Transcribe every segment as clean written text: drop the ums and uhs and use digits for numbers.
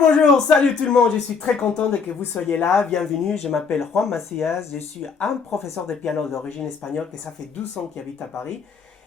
Bonjour, salut tout le monde, je suis très content de que vous soyez là, bienvenue, je m'appelle Juan Macias, je suis un professeur de piano d'origine espagnole que ça fait 12 ans qu'il habite à Paris.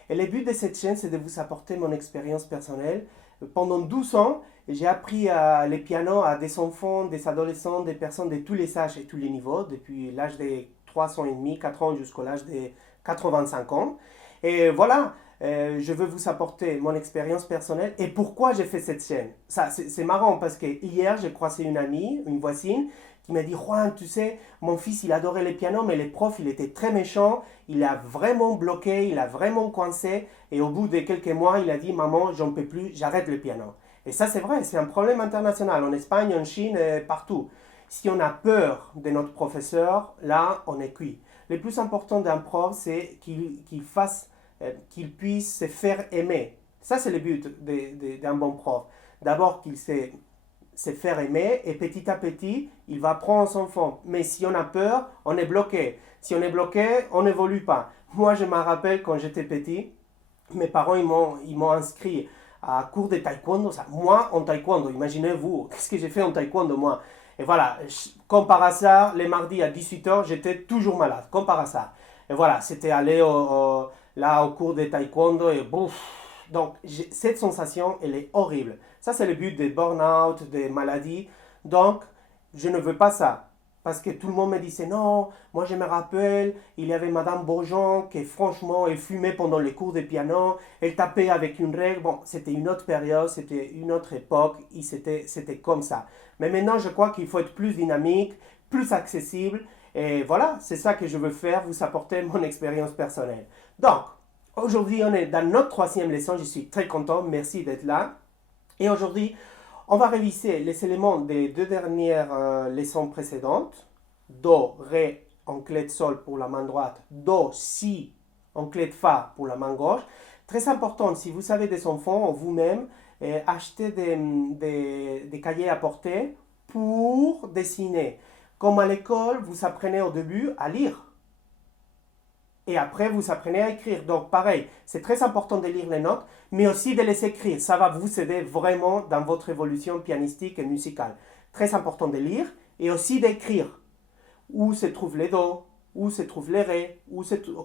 Et le but de cette chaîne, c'est de vous apporter mon expérience personnelle. Pendant 12 ans, j'ai appris le piano à des enfants, des adolescents, des personnes de tous les âges et tous les niveaux, depuis l'âge de 3 ans et demi, 4 ans jusqu'à l'âge de 85 ans. Et voilà, je veux vous apporter mon expérience personnelle et pourquoi j'ai fait cette chaîne. Ça, c'est marrant parce que hier, j'ai croisé une amie, une voisine, qui m'a dit: Juan, tu sais, mon fils, il adorait le piano, mais le prof, il était très méchant, il a vraiment bloqué, il a vraiment coincé, et au bout de quelques mois, il a dit: Maman, j'en peux plus, j'arrête le piano. Et ça, c'est vrai, c'est un problème international, en Espagne, en Chine, partout. Si on a peur de notre professeur, là, on est cuit. Le plus important d'un prof, c'est qu'il puisse se faire aimer. Ça, c'est le but d'un bon prof. D'abord, qu'il se faire aimer et petit à petit, il va apprendre son enfant. Mais si on a peur, on est bloqué. Si on est bloqué, on n'évolue pas. Moi, je me rappelle quand j'étais petit, mes parents ils m'ont inscrit à cours de taekwondo. Ça, moi, en taekwondo, imaginez-vous, qu'est-ce que j'ai fait en taekwondo, moi? Et voilà, comme par hasard, les mardis à 18h, j'étais toujours malade, comme par hasard. Et voilà, c'était aller là au cours de taekwondo et bouf. Donc, cette sensation, elle est horrible. Ça, c'est le but des burn-out, des maladies. Donc, je ne veux pas ça. Parce que tout le monde me disait: non, moi je me rappelle, il y avait Madame Bourgeon qui franchement, elle fumait pendant les cours de piano, elle tapait avec une règle. Bon, c'était une autre période, c'était une autre époque, c'était comme ça. Mais maintenant, je crois qu'il faut être plus dynamique, plus accessible. Et voilà, c'est ça que je veux faire, vous apporter mon expérience personnelle. Donc, aujourd'hui, on est dans notre troisième leçon, je suis très content, merci d'être là. Et aujourd'hui, on va réviser les éléments des deux dernières leçons précédentes. Do, Ré en clé de Sol pour la main droite. Do, Si en clé de Fa pour la main gauche. Très important, si vous avez des enfants vous-même, achetez des cahiers à porter pour dessiner. Comme à l'école, vous apprenez au début à lire. Et après, vous apprenez à écrire. Donc, pareil, c'est très important de lire les notes, mais aussi de les écrire. Ça va vous aider vraiment dans votre évolution pianistique et musicale. Très important de lire et aussi d'écrire. Où se trouvent les do, où se trouvent les ré,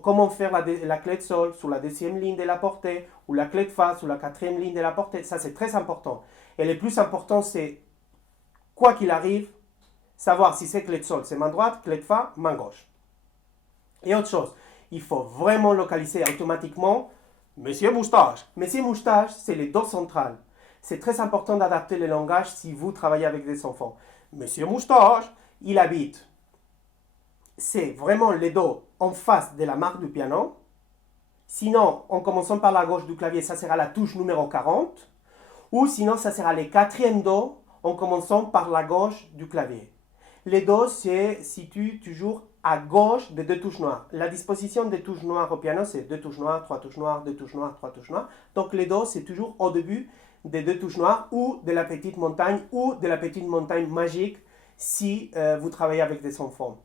comment faire la clé de sol sur la deuxième ligne de la portée, ou la clé de fa sur la quatrième ligne de la portée. Ça, c'est très important. Et le plus important, c'est, quoi qu'il arrive, savoir si c'est clé de sol, c'est main droite, clé de fa, main gauche. Et autre chose, il faut vraiment localiser automatiquement Monsieur Moustache. Monsieur Moustache, c'est les do centrales. C'est très important d'adapter le langage si vous travaillez avec des enfants. Monsieur Moustache, il habite. C'est vraiment les do en face de la marque du piano. Sinon, en commençant par la gauche du clavier, ça sera la touche numéro 40. Ou sinon, ça sera les quatrièmes do en commençant par la gauche du clavier. Les do se situent toujours à gauche des deux touches noires. La disposition des touches noires au piano, c'est deux touches noires, trois touches noires, deux touches noires, trois touches noires. Donc les do, c'est toujours au début des deux touches noires ou de la petite montagne ou de la petite montagne magique si vous travaillez avec des enfants.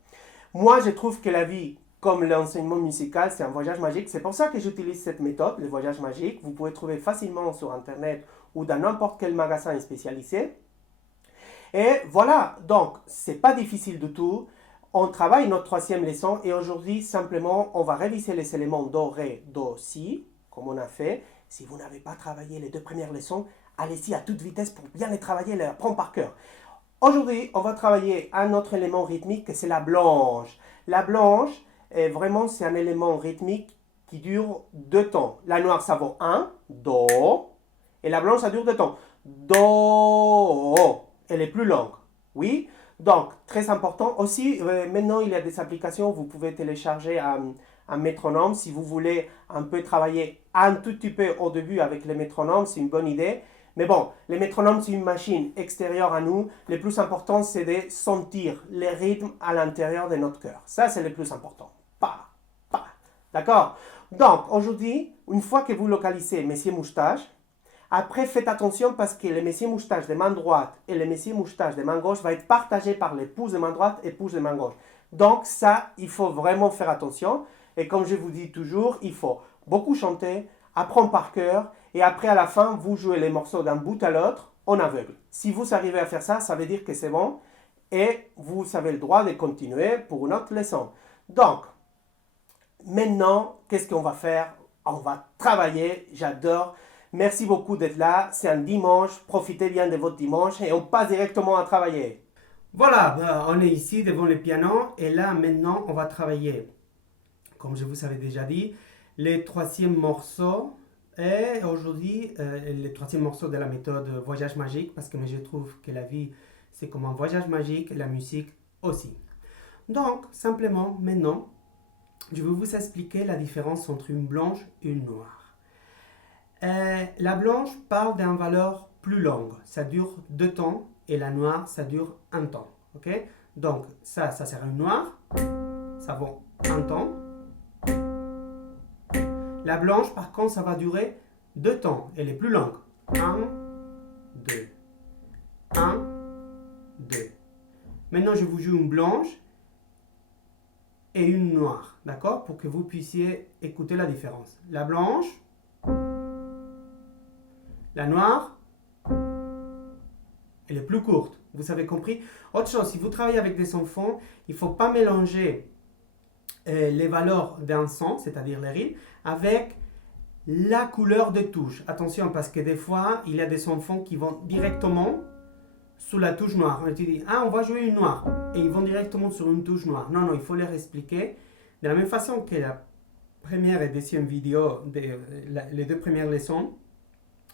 Moi, je trouve que la vie, comme l'enseignement musical, c'est un voyage magique. C'est pour ça que j'utilise cette méthode, le voyage magique. Vous pouvez trouver facilement sur Internet ou dans n'importe quel magasin spécialisé. Et voilà, donc, c'est pas difficile du tout. On travaille notre troisième leçon et aujourd'hui, simplement, on va réviser les éléments do, ré, do, si, comme on a fait. Si vous n'avez pas travaillé les deux premières leçons, allez-y à toute vitesse pour bien les travailler, les apprendre par cœur. Aujourd'hui, on va travailler un autre élément rythmique, c'est la blanche. La blanche, vraiment, c'est un élément rythmique qui dure 2 temps. La noire, ça vaut 1, do, et la blanche, ça dure 2 temps. Do, elle est plus longue, oui. Donc, très important. Aussi, maintenant, il y a des applications, vous pouvez télécharger un métronome. Si vous voulez un peu travailler un tout petit peu au début avec les métronomes, c'est une bonne idée. Mais bon, les métronomes, c'est une machine extérieure à nous. Le plus important, c'est de sentir les rythmes à l'intérieur de notre cœur. Ça, c'est le plus important. Pa, pa. D'accord? Donc, aujourd'hui, une fois que vous localisez Monsieur Moustache, après, faites attention parce que le Monsieur Moustache de main droite et le Monsieur Moustache de main gauche va être partagé par les pouces de main droite et pouces de main gauche. Donc, ça, il faut vraiment faire attention. Et comme je vous dis toujours, il faut beaucoup chanter, apprendre par cœur Et après, à la fin, vous jouez les morceaux d'un bout à l'autre en aveugle. Si vous arrivez à faire ça, ça veut dire que c'est bon et vous avez le droit de continuer pour une autre leçon. Donc, maintenant, qu'est-ce qu'on va faire? On va travailler, j'adore. Merci beaucoup d'être là. C'est un dimanche. Profitez bien de votre dimanche et on passe directement à travailler. Voilà, on est ici devant le piano et là maintenant on va travailler, comme je vous avais déjà dit, le troisième morceau et aujourd'hui le troisième morceau de la méthode voyage magique parce que je trouve que la vie c'est comme un voyage magique et la musique aussi. Donc simplement maintenant je vais vous expliquer la différence entre une blanche et une noire. La blanche parle d'une valeur plus longue, ça dure 2 temps et la noire ça dure 1 temps. Ok? Donc ça sera une noire, ça vaut 1 temps. La blanche par contre ça va durer 2 temps, elle est plus longue. 1, 2, 1, 2. Maintenant je vous joue une blanche et une noire, d'accord? Pour que vous puissiez écouter la différence. La blanche, la noire, elle est plus courte. Vous avez compris? Autre chose, si vous travaillez avec des enfants, il ne faut pas mélanger les valeurs d'un son, c'est-à-dire les rythmes, avec la couleur des touches. Attention, parce que des fois, il y a des enfants qui vont directement sur la touche noire. On te dit, ah, on va jouer une noire. Et ils vont directement sur une touche noire. Non, il faut leur expliquer. De la même façon que la première et deuxième vidéo, les 2 premières leçons,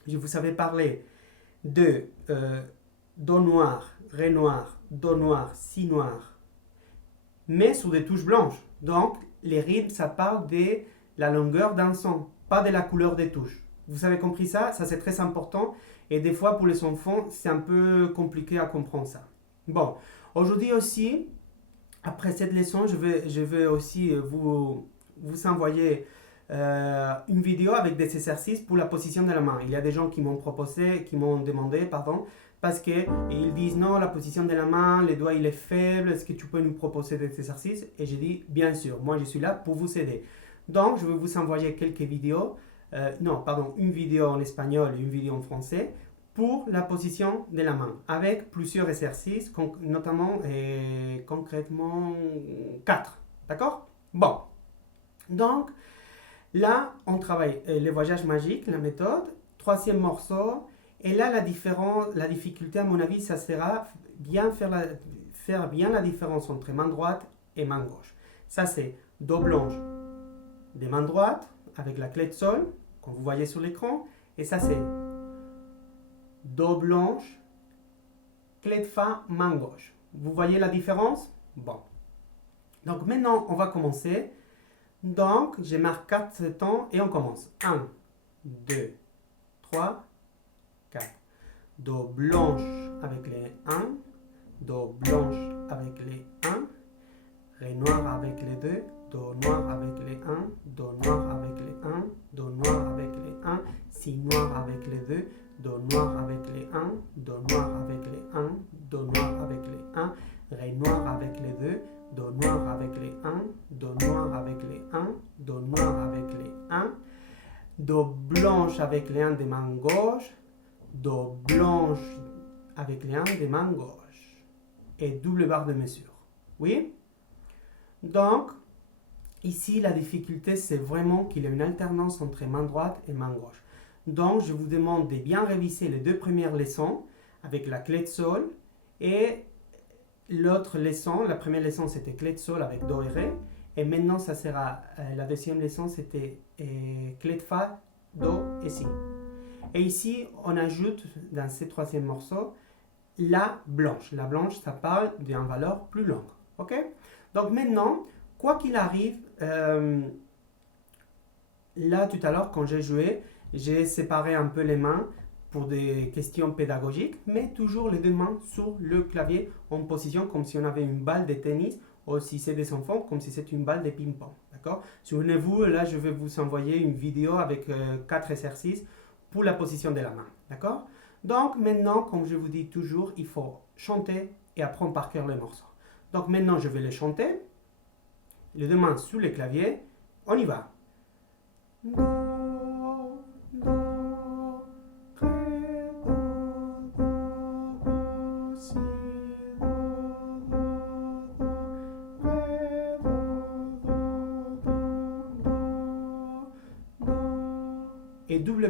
je vous avais parlé de Do noir, Ré noir, Do noir, Si noir, mais sur des touches blanches. Donc, les rythmes, ça parle de la longueur d'un son, pas de la couleur des touches. Vous avez compris ça? Ça, c'est très important. Et des fois, pour les enfants, c'est un peu compliqué à comprendre ça. Bon, aujourd'hui aussi, après cette leçon, je vais aussi vous envoyer une vidéo avec des exercices pour la position de la main. Il y a des gens qui m'ont demandé, parce qu'ils disent non, la position de la main, les doigts il est faible, est-ce que tu peux nous proposer des exercices? Et j'ai dit, bien sûr, moi je suis là pour vous aider. Donc, je vais vous envoyer quelques vidéos, une vidéo en espagnol et une vidéo en français, pour la position de la main, avec plusieurs exercices, notamment et concrètement 4. D'accord? Bon. Donc, là, on travaille le voyage magique, la méthode, troisième morceau. Et là, la difficulté, à mon avis, ça sera bien faire bien la différence entre main droite et main gauche. Ça, c'est Do blanche des mains droites avec la clé de sol, comme vous voyez sur l'écran. Et ça, c'est Do blanche, clé de Fa, main gauche. Vous voyez la différence? Bon. Donc maintenant, on va commencer. Donc, je marque 4 temps et on commence. 1, 2, 3, 4. Do blanche avec les 1, Do blanche avec les 1, Ré noir avec les 2, Do noir avec les 1, Do noir avec les 1, Do noir avec les 1, Si noir avec les 2, Do noir avec les 1, Do noir avec les 1, Do noir avec les 1, Ré noir avec les 2, Do noir avec les 1, Do noir avec les 1, Do noir avec les 1, Do blanche avec les 1 des mains gauche, Do blanche avec les 1 des mains gauche. Et double barre de mesure. Oui? Donc, ici, la difficulté, c'est vraiment qu'il y a une alternance entre main droite et main gauche. Donc, je vous demande de bien réviser les 2 premières leçons avec la clé de sol et l'autre leçon, la première leçon, c'était clé de sol avec Do et Ré. Et maintenant, ça sera, la deuxième leçon, c'était clé de Fa, Do et Si. Et ici, on ajoute dans ce troisième morceau la blanche. La blanche, ça parle d'une valeur plus longue. Ok? Donc maintenant, quoi qu'il arrive, là tout à l'heure, quand j'ai joué, j'ai séparé un peu les mains pour des questions pédagogiques, mais toujours les 2 mains sur le clavier en position comme si on avait une balle de tennis ou si c'est des enfants, comme si c'était une balle de ping-pong. D'accord? Souvenez-vous, là, je vais vous envoyer une vidéo avec 4 exercices pour la position de la main. D'accord? Donc, maintenant, comme je vous dis toujours, il faut chanter et apprendre par cœur les morceaux. Donc, maintenant, je vais les chanter. Les 2 mains sous le clavier. On y va. Do, do,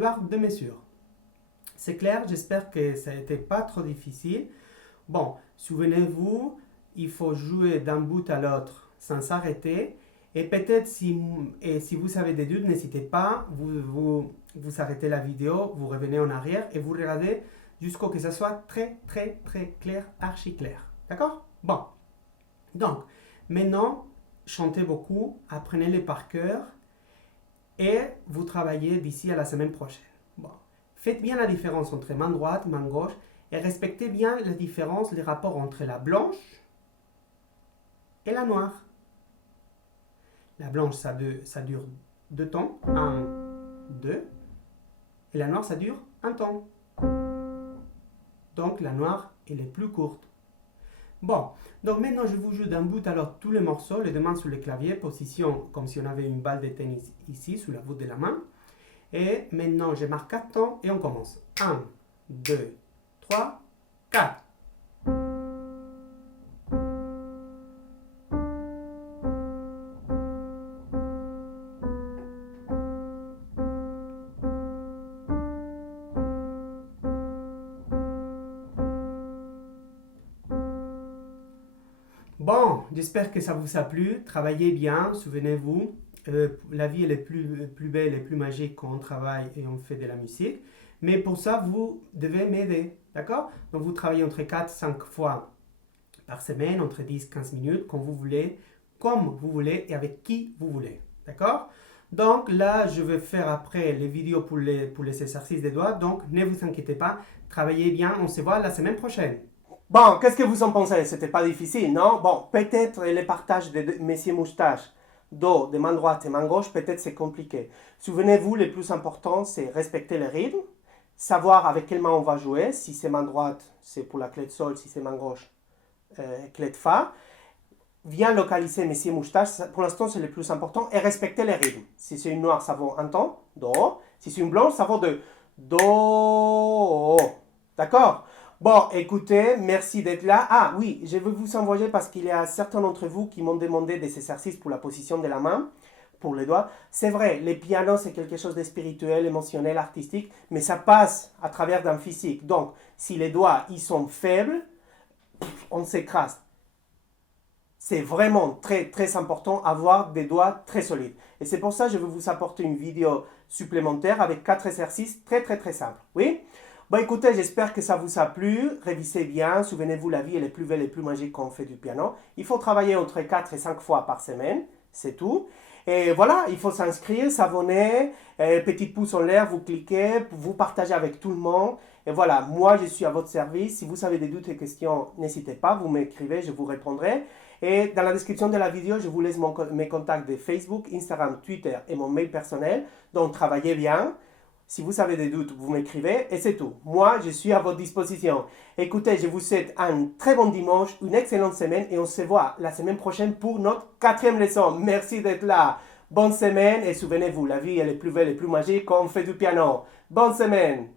barre de mesure. C'est clair, j'espère que ça n'était pas trop difficile. Bon, souvenez-vous, il faut jouer d'un bout à l'autre sans s'arrêter. Et peut-être si vous avez des doutes, n'hésitez pas, vous arrêtez la vidéo, vous revenez en arrière et vous regardez jusqu'à ce que ça soit très clair, archi clair. D'accord? Bon. Donc, maintenant, chantez beaucoup, apprenez-les par cœur et vous travaillez d'ici à la semaine prochaine. Bon. Faites bien la différence entre main droite, main gauche et respectez bien la différence, les rapports entre la blanche et la noire. La blanche, ça dure 2 temps. 1, 2. Et la noire, ça dure 1 temps. Donc, la noire, elle est plus courte. Bon, donc maintenant, je vous joue d'un bout à l'autre tous les morceaux, les deux mains sur le clavier, position comme si on avait une balle de tennis ici, sous la voûte de la main. Et maintenant, je marque 4 temps et on commence. 1, 2, 3, 4. Bon, j'espère que ça vous a plu. Travaillez bien, souvenez-vous, la vie elle est plus belle et plus magique quand on travaille et on fait de la musique. Mais pour ça, vous devez m'aider, d'accord? Donc vous travaillez entre 4-5 fois par semaine, entre 10-15 minutes, comme vous voulez et avec qui vous voulez, d'accord? Donc là, je vais faire après les vidéos pour les exercices des doigts, donc ne vous inquiétez pas, travaillez bien, on se voit la semaine prochaine. Bon, qu'est-ce que vous en pensez? C'était pas difficile, non? Bon, peut-être le partage de Monsieur Moustache, Do, de main droite et main gauche, peut-être c'est compliqué. Souvenez-vous, le plus important, c'est respecter le rythme, savoir avec quelle main on va jouer. Si c'est main droite, c'est pour la clé de sol, si c'est main gauche, clé de fa. Bien localiser Monsieur Moustache, pour l'instant c'est le plus important, et respecter le rythme. Si c'est une noire, ça vaut un temps, Do. Si c'est une blanche, ça vaut de Do. D'accord? Bon, écoutez, merci d'être là. Ah oui, je vais vous envoyer parce qu'il y a certains d'entre vous qui m'ont demandé des exercices pour la position de la main, pour les doigts. C'est vrai, les pianos, c'est quelque chose de spirituel, émotionnel, artistique, mais ça passe à travers d'un physique. Donc, si les doigts, ils sont faibles, on s'écrase. C'est vraiment très important d'avoir des doigts très solides. Et c'est pour ça que je vais vous apporter une vidéo supplémentaire avec 4 exercices très simples. Oui? Bon, écoutez, j'espère que ça vous a plu. Révisez bien. Souvenez-vous, la vie elle est plus belle et plus magique quand on fait du piano. Il faut travailler entre 4 et 5 fois par semaine. C'est tout. Et voilà, il faut s'inscrire, s'abonner, petit pouce en l'air, vous cliquez, vous partagez avec tout le monde. Et voilà, moi je suis à votre service. Si vous avez des doutes et questions, n'hésitez pas, vous m'écrivez, je vous répondrai. Et dans la description de la vidéo, je vous laisse mes contacts de Facebook, Instagram, Twitter et mon mail personnel. Donc travaillez bien. Si vous avez des doutes, vous m'écrivez et c'est tout. Moi, je suis à votre disposition. Écoutez, je vous souhaite un très bon dimanche, une excellente semaine et on se voit la semaine prochaine pour notre 4e leçon. Merci d'être là. Bonne semaine et souvenez-vous, la vie elle est plus belle et plus magique quand on fait du piano. Bonne semaine.